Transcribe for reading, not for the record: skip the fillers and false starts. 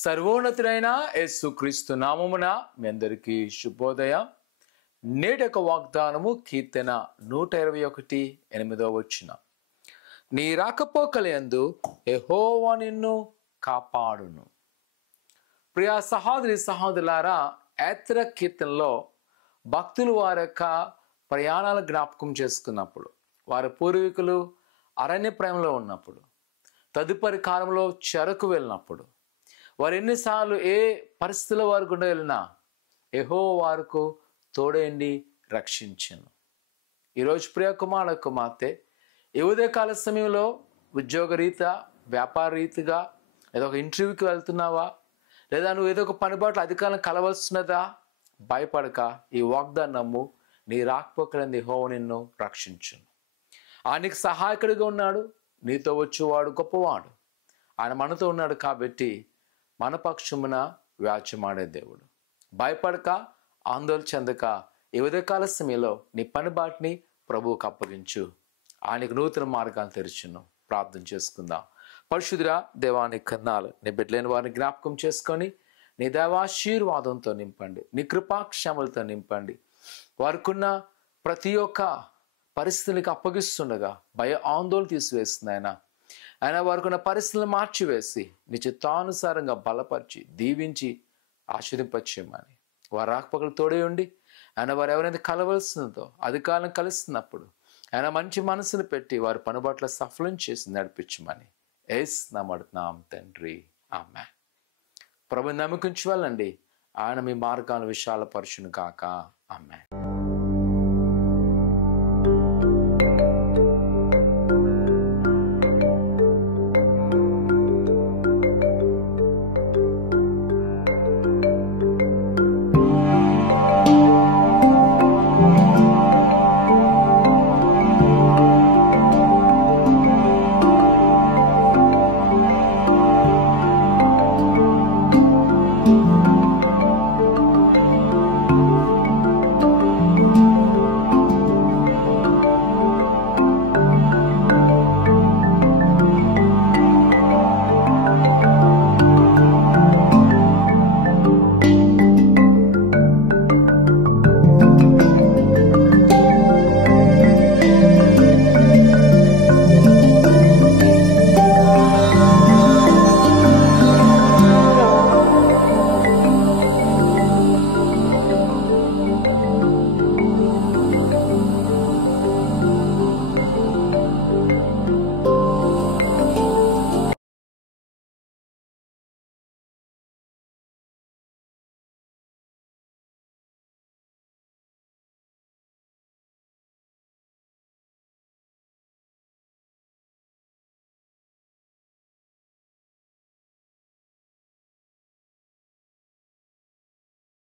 సర్వోన్నతుడైన యేసుక్రీస్తు నామమున మీ అందరికీ శుభోదయం. నేటి యొక్క వాగ్దానము కీర్తన 121:8. నీ రాకపోకలయందు యెహోవా నిన్ను కాపాడును. ప్రియ సహోదరి సహోదరులారా, యాత్ర కీర్తనలో భక్తులు వారి యొక్క ప్రయాణాల జ్ఞాపకం చేసుకున్నప్పుడు, వారి పూర్వీకులు అరణ్య ప్రేమలో ఉన్నప్పుడు, తదుపరి కాలంలో చెరకు వెళ్ళినప్పుడు, వారు ఎన్నిసార్లు ఏ పరిస్థితుల వారు గుండా వెళ్ళినా యెహోవా వారికి తోడేండి రక్షించను. ఈరోజు ప్రియ కుమారుడు కుమార్తె ఈ ఉదయకాల సమయంలో ఉద్యోగ రీత్యా, వ్యాపార రీతిగా, ఏదో ఒక ఇంటర్వ్యూకి వెళ్తున్నావా, లేదా నువ్వు ఏదో ఒక పనిబాట్లు అధికారులను కలవలసినదా? భయపడక ఈ వాగ్దానం నమ్ము. నీ రాకపోకలందు యెహోవా నిన్ను రక్షించును. ఆయనకి సహాయకుడిగా ఉన్నాడు. నీతో వచ్చేవాడు గొప్పవాడు. ఆయన మనతో ఉన్నాడు కాబట్టి మన పక్షమున వ్యాజ్యమాడే దేవుడు. భయపడక, ఆందోళన చెందక ఈ ఉదయకాల సమయంలో నీ పని బాటిని ప్రభువుకు అప్పగించు. ఆయనకు నూతన మార్గాలు తెరిచును. ప్రార్థన చేసుకుందాం. పరిశుద్ధుడా, దేవానికి కన్నాలు. నీ బిడ్డలేని వారిని జ్ఞాపకం చేసుకొని నీ దైవాశీర్వాదంతో నింపండి. నీ కృపాక్షమలతో నింపండి. వారికున్న ప్రతి ఒక్క పరిస్థితులకు అప్పగిస్తుండగా భయ ఆందోళన తీసివేస్తుంది ఆయన వారికున్న పరిస్థితులను మార్చివేసి నీ చిత్తానుసారంగా బలపరిచి దీవించి ఆశీర్వదింపచేయమని, వారు రాకపోకలు తోడే ఉండి ఆయన వారు ఎవరైతే కలవలసినదో అధికారులను కలుస్తున్నప్పుడు ఆయన మంచి మనసును పెట్టి వారి పనుబాట్ల సఫలం చేసి నడిపించమని యేసు నామమున తండ్రి, ఆమేన్. ప్రభువుని నమ్ముకుంచి వెళ్ళండి. ఆయన మీ మార్గాలను విశాలపరచును కాక. ఆమేన్.